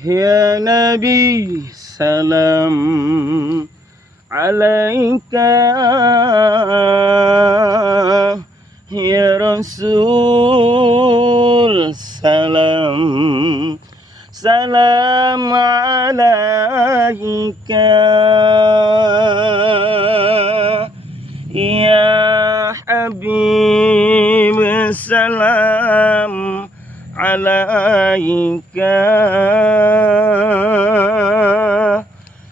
Ya Nabi salam alaika, ya Rasul salam salam alaika, ya Habib salam alaika,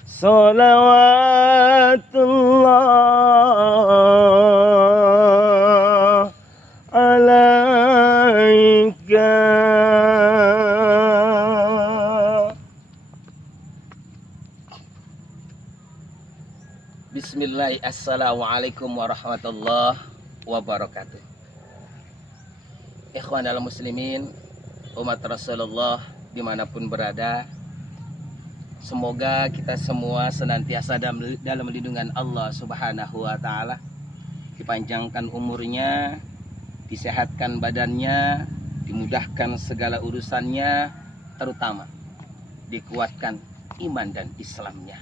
salawatullah alaika. Bismillah, assalamualaikum warahmatullahi wabarakatuh. Ikhwan dalam muslimin, umat Rasulullah dimanapun berada, semoga kita semua senantiasa dalam lindungan Allah Subhanahu wa Ta'ala, dipanjangkan umurnya, disehatkan badannya, dimudahkan segala urusannya, terutama dikuatkan iman dan Islamnya,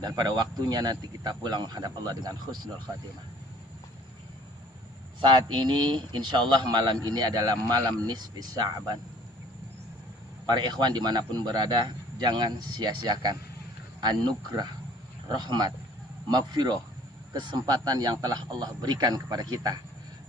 dan pada waktunya nanti kita pulang menghadap Allah dengan husnul khatimah. Saat ini insyaallah malam ini adalah malam nisfi Sya'ban. Para ikhwan dimanapun berada, jangan sia-siakan anugerah, rahmat, maghfirah, kesempatan yang telah Allah berikan kepada kita.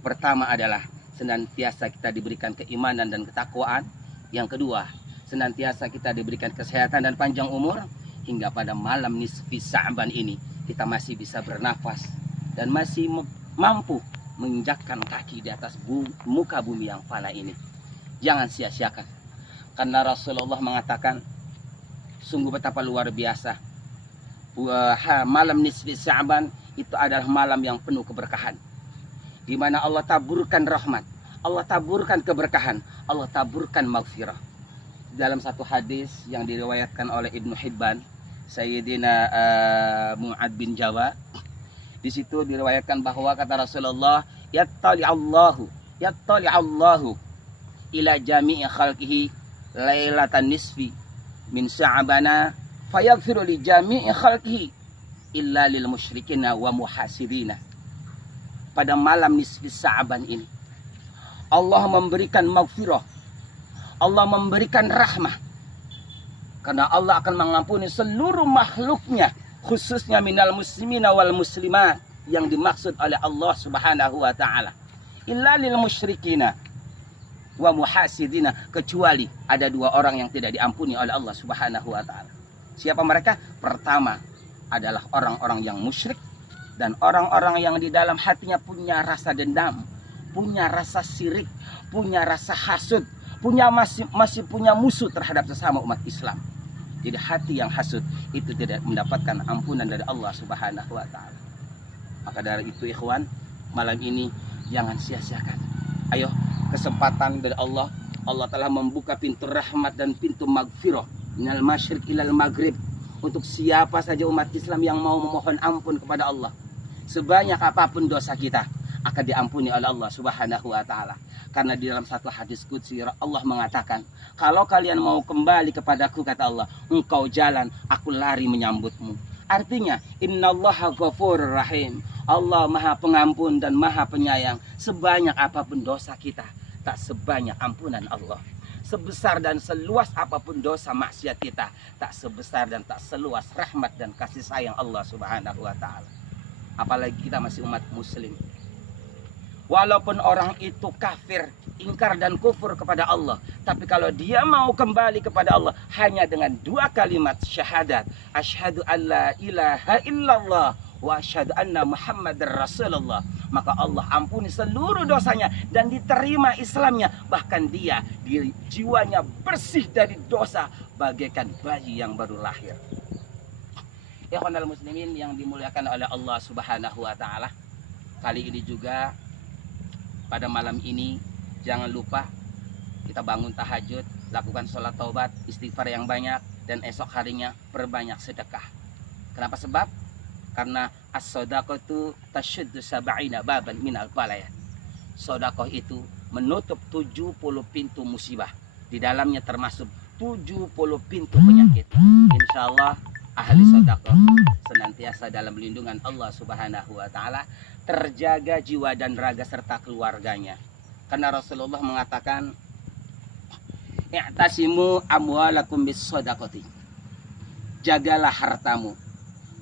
Pertama adalah senantiasa kita diberikan keimanan dan ketakwaan. Yang kedua, senantiasa kita diberikan kesehatan dan panjang umur. Hingga pada malam nisfi Sya'ban ini kita masih bisa bernafas dan masih mampu menginjakkan kaki di atas muka bumi yang fana ini. Jangan sia-siakan, karena Rasulullah mengatakan sungguh betapa luar biasa malam nisfi Sya'ban itu adalah malam yang penuh keberkahan, di mana Allah taburkan rahmat, Allah taburkan keberkahan, Allah taburkan maghfirah. Dalam satu hadis yang diriwayatkan oleh Ibnu Hibban, Sayyidina Mu'ad bin Jawa, di situ diriwayatkan bahwa kata Rasulullah, yattali'allahu ila jami'i khalqihi lailatan nisfi min Sya'bana fayaghfiru li jami'i khalqihi illa lil musyrikina wa muhasirina. Pada malam nisfi Sya'ban ini Allah memberikan maghfirah, Allah memberikan rahmah, karena Allah akan mengampuni seluruh makhluknya, khususnya minal muslimina wal muslimat, yang dimaksud oleh Allah Subhanahu wa Ta'ala. Illa lil musyrikina wa muhasidina, kecuali ada dua orang yang tidak diampuni oleh Allah Subhanahu wa Ta'ala. Siapa mereka? Pertama adalah orang-orang yang musyrik dan orang-orang yang di dalam hatinya punya rasa dendam, punya rasa syirik, punya rasa hasud, masih punya musuh terhadap sesama umat Islam. Jadi hati yang hasud itu tidak mendapatkan ampunan dari Allah Subhanahu wa Ta'ala. Maka dari itu ikhwan, malam ini jangan sia-siakan. Ayo, kesempatan dari Allah. Allah telah membuka pintu rahmat dan pintu maghfirah minal masyriq ilal maghrib untuk siapa saja umat Islam yang mau memohon ampun kepada Allah. Sebanyak apapun dosa kita akan diampuni oleh Allah Subhanahu wa Ta'ala. Karena di dalam satu hadis qudsi Allah mengatakan, kalau kalian mau kembali kepadaku, kata Allah, engkau jalan, aku lari menyambutmu. Artinya, innallaha ghafurur rahim. Allah maha pengampun dan maha penyayang. Sebanyak apapun dosa kita, tak sebanyak ampunan Allah. Sebesar dan seluas apapun dosa maksiat kita, tak sebesar dan tak seluas rahmat dan kasih sayang Allah Subhanahu wa Ta'ala. Apalagi kita masih umat muslim. Walaupun orang itu kafir, ingkar dan kufur kepada Allah, tapi kalau dia mau kembali kepada Allah hanya dengan dua kalimat syahadat, asyhadu alla ilaha illallah wa asyhadu anna muhammadar rasulullah, maka Allah ampuni seluruh dosanya dan diterima Islamnya. Bahkan dia jiwanya bersih dari dosa bagaikan bayi yang baru lahir. Ikhwanul muslimin yang dimuliakan oleh Allah Subhanahu wa Ta'ala, kali ini juga pada malam ini jangan lupa kita bangun tahajud, lakukan sholat taubat, istighfar yang banyak, dan esok harinya perbanyak sedekah. Kenapa sebab? Karena as-shadaqatu tasyuddu sab'ina baban minal balaya. Sedekah itu menutup 70 pintu musibah. Di dalamnya termasuk 70 pintu penyakit. Insya Allah ahli sedekah senantiasa dalam lindungan Allah Subhanahu wa taala, terjaga jiwa dan raga serta keluarganya. Karena Rasulullah mengatakan, "I'tasimu amwalakum bis shadaqati." Jagalah hartamu,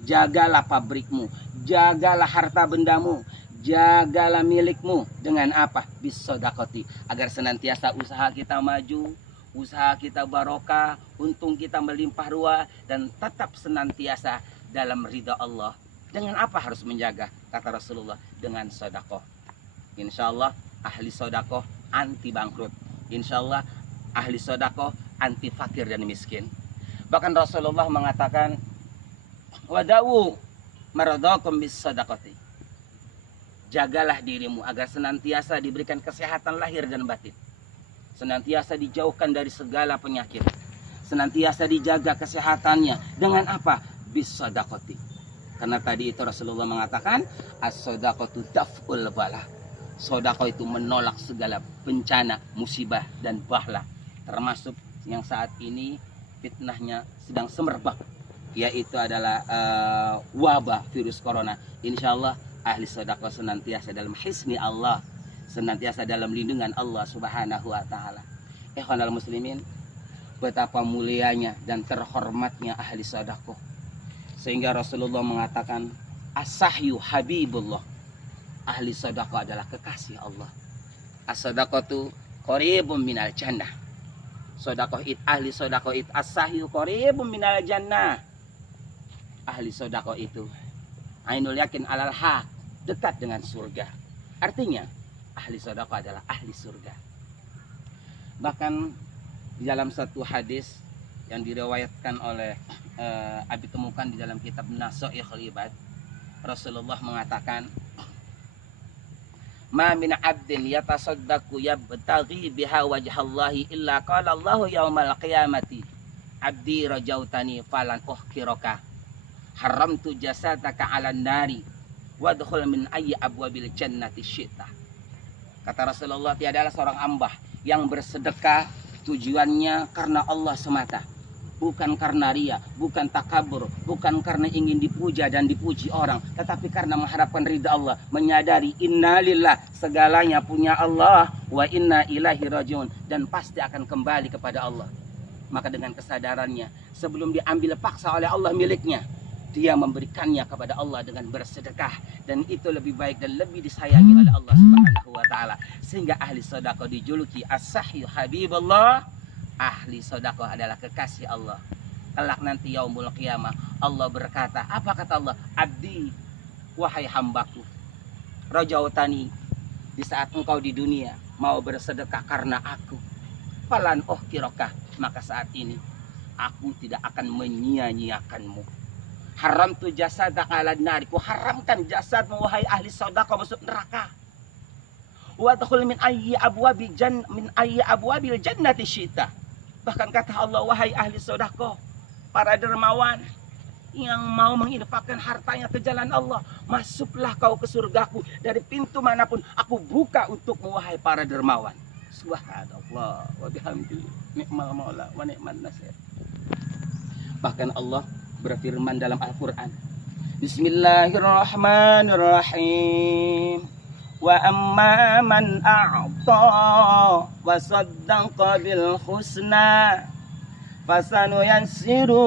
jagalah pabrikmu, jagalah harta bendamu, jagalah milikmu dengan apa? Bis shadaqati, agar senantiasa usaha kita maju, usaha kita barokah, untung kita melimpah ruah, dan tetap senantiasa dalam ridha Allah. Dengan apa harus menjaga? Kata Rasulullah, dengan sedekah. Insya Allah ahli sedekah anti bangkrut. Insya Allah ahli sedekah anti fakir dan miskin. Bahkan Rasulullah mengatakan, wadawu maradakum bis sedekati. Jagalah dirimu agar senantiasa diberikan kesehatan lahir dan batin, senantiasa dijauhkan dari segala penyakit, senantiasa dijaga kesehatannya dengan apa? Bis sadaqati. Karena tadi itu Rasulullah mengatakan, as-sadaqatu daf'ul bala. Sedekah itu menolak segala bencana, musibah dan bahla, termasuk yang saat ini fitnahnya sedang semerbak, yaitu adalah wabah virus corona. Insya Allah ahli sedekah senantiasa dalam hisni Allah, senantiasa dalam lindungan Allah Subhanahu wa taala. Ikhwanal muslimin, betapa mulianya dan terhormatnya ahli sedekah, sehingga Rasulullah mengatakan, as-sahyu habibullah. Ahli sedekah adalah kekasih Allah. As-sadaqatu qaribun minal jannah. Ahli sedekah itu as-sahyu qaribun minal jannah. Ahli sedekah itu ainul yakin alal haq, dekat dengan surga. Artinya ahli sedekah adalah ahli surga. Bahkan di dalam satu hadis yang diriwayatkan oleh Abi temukan di dalam kitab Nasaikhul Ibad, Rasulullah mengatakan, ma min abdin yatasaddaqu yabtaghi biha wajhallahi illa qala Allahu yaumal qiyamati abdi rajautani falan uhkiraka haramtu jasadaka 'alan nari wadkhul min ayyi abwabil jannati syi'ta. Kata Rasulullah, tiadalah seorang hamba yang bersedekah tujuannya karena Allah semata, bukan karena ria, bukan takabur, bukan karena ingin dipuja dan dipuji orang, tetapi karena mengharapkan ridha Allah, menyadari innalillah, segalanya punya Allah, wa inna ilaihi rajiun, dan pasti akan kembali kepada Allah. Maka dengan kesadarannya, sebelum diambil paksa oleh Allah miliknya, dia memberikannya kepada Allah dengan bersedekah, dan itu lebih baik dan lebih disayangi oleh Allah Subhanahu wa taala. Sehingga ahli sedekah dijuluki as-sahyu habibullah. Ahli sedekah adalah kekasih Allah. Kelak nanti yaumul qiyamah Allah berkata, apa kata Allah? Abdi, wahai hambaku, rajautani, di saat engkau di dunia mau bersedekah karena aku, falan uhkirokah, maka saat ini aku tidak akan menyia-nyiakanmu. Haram tu jasadak ala nari, ku haramkan jasadmu wahai ahli sedekah masuk neraka. Wadkhul min ayyi abwabil jannati syi'ta. Bahkan kata Allah, wahai ahli sedekah, para dermawan yang mau menginfakkan hartanya ke jalan Allah, masuklah kau ke surgaku dari pintu manapun aku buka untukmu wahai para dermawan. Subhanallah wa bihamdi, ni'mal maula wa ni'man nasir. Bahkan Allah berfirman dalam Al-Quran, bismillahirrahmanirrahim, wa amma man a'ta wa saddaqa bil husna fasanuyassiru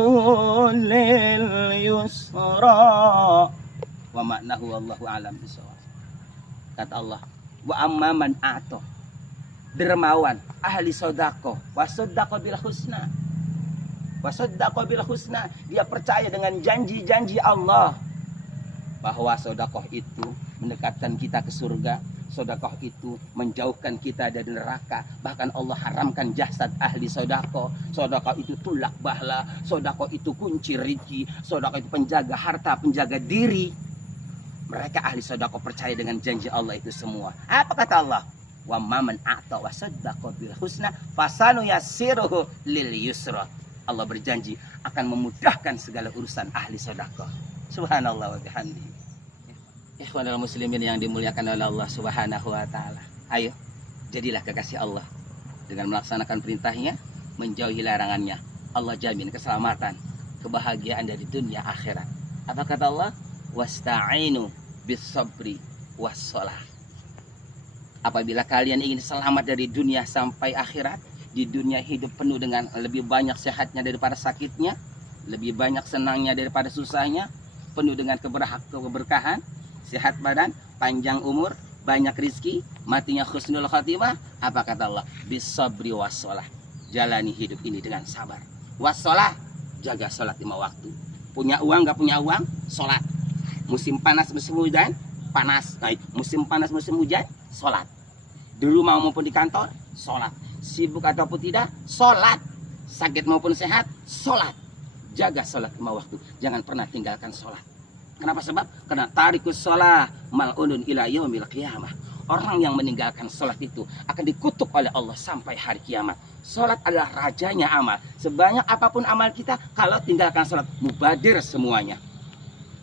lil yusra wa ma'nahu wallahu a'lam bishawab. Kata Allah, wa amma man a'ta, dermawan, ahli sedekah, wa saddaqa bil husna. Wasaddaqa bil husna, dia percaya dengan janji-janji Allah bahwa sedekah itu mendekatkan kita ke surga, sedekah itu menjauhkan kita dari neraka. Bahkan Allah haramkan jasad ahli sedekah. Sedekah itu tulak bahla, sedekah itu kunci rezeki, sedekah itu penjaga harta, penjaga diri. Mereka ahli sedekah percaya dengan janji Allah itu semua. Apa kata Allah? Wa man a'ta wa saddaqa bil husna fasanuyassiruhu lil yusra. Allah berjanji akan memudahkan segala urusan ahli sedekah. Subhanallah wa bihamdi. Ikhwanul muslimin yang dimuliakan oleh Allah Subhanahu wa taala. Ayo, jadilah kekasih Allah dengan melaksanakan perintahnya menjauhi larangannya, Allah jamin keselamatan, kebahagiaan dari dunia akhirat. Apa kata Allah? Wasta'inu bis sabri wassalah. Apabila kalian ingin selamat dari dunia sampai akhirat, di dunia hidup penuh dengan lebih banyak sehatnya daripada sakitnya, lebih banyak senangnya daripada susahnya, penuh dengan keberkahan, sehat badan, panjang umur, banyak rizki, matinya husnul khatimah. Apa kata Allah? Bisabri wassalah. Jalani hidup ini dengan sabar. Wassalah, jaga sholat 5 waktu. Punya uang gak punya uang, sholat. Musim panas musim hujan, panas. Musim panas musim hujan, sholat. Di rumah maupun di kantor, sholat. Sibuk ataupun tidak, sholat. Sakit maupun sehat, sholat. Jaga sholat 5 waktu. Jangan pernah tinggalkan sholat. Kenapa sebab? Karena tarikus sholat mal'unun ila yaumil qiyamah. Orang yang meninggalkan sholat itu akan dikutuk oleh Allah sampai hari kiamat. Sholat adalah rajanya amal. Sebanyak apapun amal kita, kalau tinggalkan sholat, mubadir semuanya.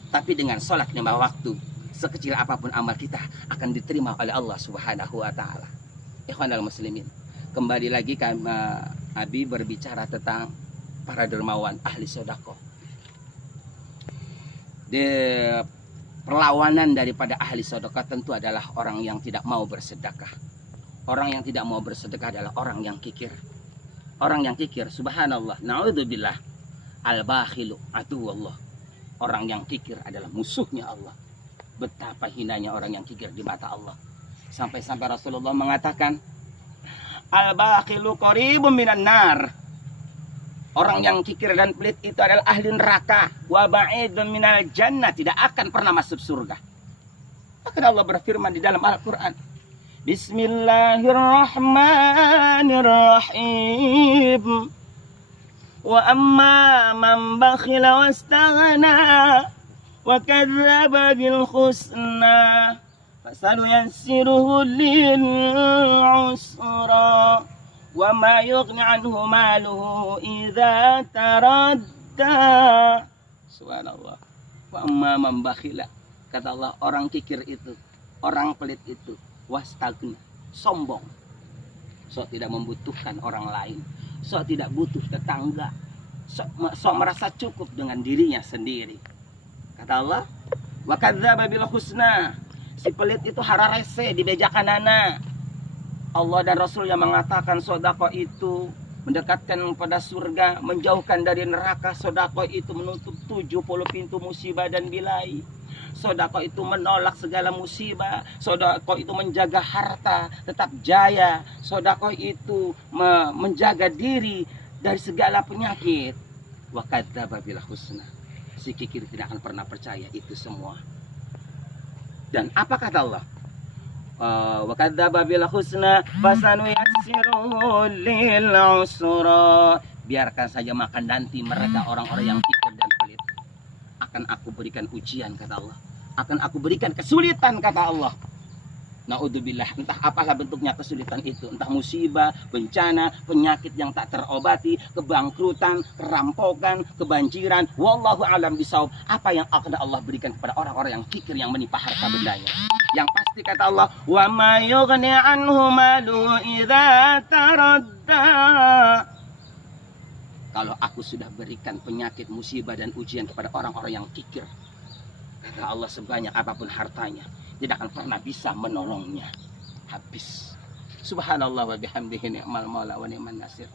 Tapi dengan sholat 5 waktu, sekecil apapun amal kita akan diterima oleh Allah Subhanahu wa ta'ala. Ikhwanul muslimin, kembali lagi Abi berbicara tentang para dermawan ahli sedekah. Perlawanan daripada ahli sedekah tentu adalah orang yang tidak mau bersedekah. Orang yang tidak mau bersedekah adalah orang yang kikir. Orang yang kikir, subhanallah, na'udzubillah, al-bakhilu aduwallah. Orang yang kikir adalah musuhnya Allah. Betapa hinanya orang yang kikir di mata Allah. Sampai-sampai Rasulullah mengatakan, al-bakhilu qaribun minan nar. Orang yang kikir dan pelit itu adalah ahli neraka. Wa ba'idun minal jannah, tidak akan pernah masuk surga. Maka Allah berfirman di dalam Al-Quran, Bismillahirrahmanirrahim. Wa amma man bakhila wastaghna wa kadzdzaba bil husna fasanuyassiruhu lil usra. Wa ma yughni anhu maluhu idza taradda. Subhanallah. Wa amma man bakhila, kata Allah, orang kikir itu, orang pelit itu, wastagna, sombong. So tidak membutuhkan orang lain, so tidak butuh tetangga, so merasa cukup dengan dirinya sendiri. Kata Allah, wa kadzdzaba bil husna, si pelit itu hararese di beja kanana. Allah dan Rasul yang mengatakan sedekah itu mendekatkan pada surga, menjauhkan dari neraka. Sedekah itu menutup 70 pintu musibah dan bilai. Sedekah itu menolak segala musibah. Sedekah itu menjaga harta tetap jaya. Sedekah itu menjaga diri dari segala penyakit. Wa kadzdzaba bil husna, si kikir tidak akan pernah percaya itu semua. Dan apa kata Allah? Wa kadzdzaba bil husna fasanuyassiruhu lil usra. Biarkan saja makan nanti mereka orang-orang yang kikir dan pelit. Akan aku berikan ujian, kata Allah. Akan aku berikan kesulitan, kata Allah. Na'udzubillah, entah apalah bentuknya kesulitan itu, entah musibah, bencana, penyakit yang tak terobati, kebangkrutan, kerampokan, kebanjiran, wallahu alam bisawab. Apa yang akan Allah berikan kepada orang-orang yang kikir, yang menimpa harta bendanya. Yang pasti kata Allah, wa ma yughni anhu maluhu idza taradda. Kalau aku sudah berikan penyakit, musibah dan ujian kepada orang-orang yang kikir, kata Allah, sebanyak apapun hartanya, tidak akan pernah bisa menolongnya. Habis. Subhanallah wa bihamdihi ni'mal maula wa ni'man nasir.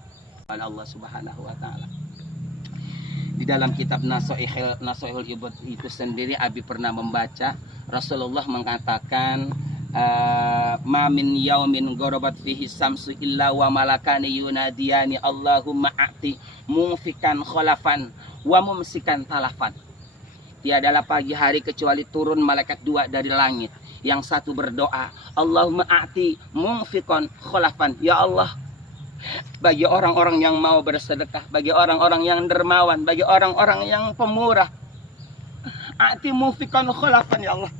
Allah Subhanahu wa ta'ala. Di dalam kitab Nasoihul Ibad itu sendiri, Abi pernah membaca Rasulullah mengatakan, ma min yaumin gharabat fihi samsu illa wa malakani yunadiyani Allahumma a'ti mumfikan khalafan wa mumsikan talafan. Tiadalah pagi hari kecuali turun malaikat 2 dari langit. Yang satu berdoa, Allahumma a'ti mumfikon khalafan. Ya Allah, bagi orang-orang yang mau bersedekah, bagi orang-orang yang dermawan, bagi orang-orang yang pemurah, a'ti mumfikon khalafan, ya Allah.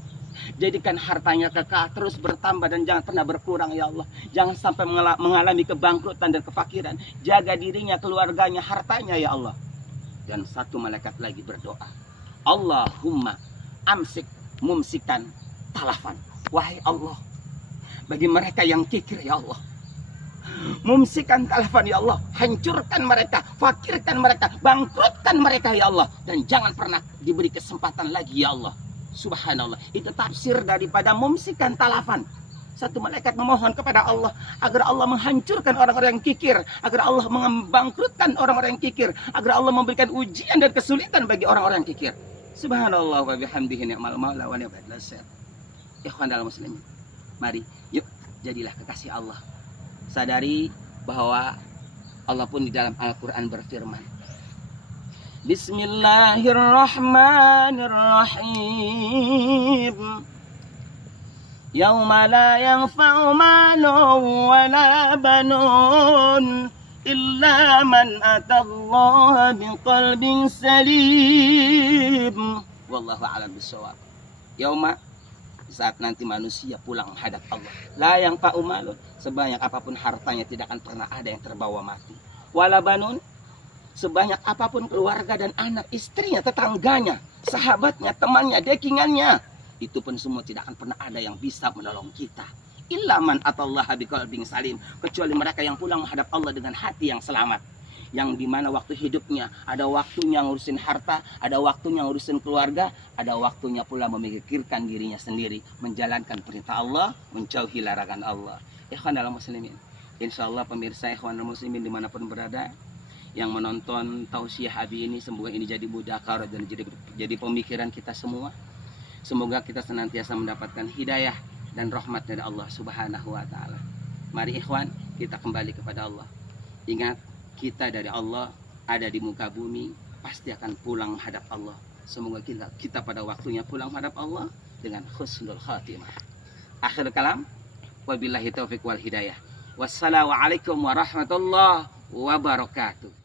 Jadikan hartanya kekal, terus bertambah dan jangan pernah berkurang, ya Allah. Jangan sampai mengalami kebangkrutan dan kefakiran. Jaga dirinya, keluarganya, hartanya, ya Allah. Dan satu malaikat lagi berdoa, Allahumma amsik mumsikan talafan. Wahai Allah, bagi mereka yang kikir, ya Allah, Mumsikan talafan ya Allah, hancurkan mereka, fakirkan mereka, bangkrutkan mereka ya Allah, dan jangan pernah diberi kesempatan lagi ya Allah. Subhanallah, itu tafsir daripada mumsikan talafan. Satu malaikat memohon kepada Allah agar Allah menghancurkan orang-orang yang kikir, agar Allah membangkrutkan orang-orang yang kikir, agar Allah memberikan ujian dan kesulitan bagi orang-orang yang kikir. Subhanallah wa bihamdihi ni'mal maula wa ni'mal nasir. Ikhwan dalam muslimin, mari yuk jadilah kekasih Allah. Sadari bahwa Allah pun di dalam Al-Quran berfirman, Bismillahirrahmanirrahim. Yauma la yanfa'u malun wa la banun illa man atallaha biqalbin salim. Wallahu a'lam bishawab. Yauma, saat nanti manusia pulang menghadap Allah, la yanfa'u malun, sebanyak apapun hartanya tidak akan pernah ada yang terbawa mati. Wala banun, sebanyak apapun keluarga dan anak, istrinya, tetangganya, sahabatnya, temannya, dekingannya, itu pun semua tidak akan pernah ada yang bisa menolong kita. Illa man atallaha biqalbin salim, kecuali mereka yang pulang menghadap Allah dengan hati yang selamat, yang dimana waktu hidupnya ada waktunya ngurusin harta, ada waktunya ngurusin keluarga, ada waktunya pula memikirkan dirinya sendiri, menjalankan perintah Allah, menjauhi larangan Allah. Ikhwan dalam muslimin, insyaallah pemirsa ikhwan dalam muslimin dimanapun berada yang menonton tausiah Abi ini, semoga ini jadi mudzakarah dan jadi pemikiran kita semua. Semoga kita senantiasa mendapatkan hidayah dan rahmat dari Allah Subhanahu wa taala. Mari ikhwan, kita kembali kepada Allah. Ingat, kita dari Allah, ada di muka bumi, pasti akan pulang menghadap Allah. Semoga kita pada waktunya pulang menghadap Allah dengan husnul khatimah. Akhir kalam, wabillahi taufiq wal hidayah. Wassalamualaikum warahmatullahi wabarakatuh.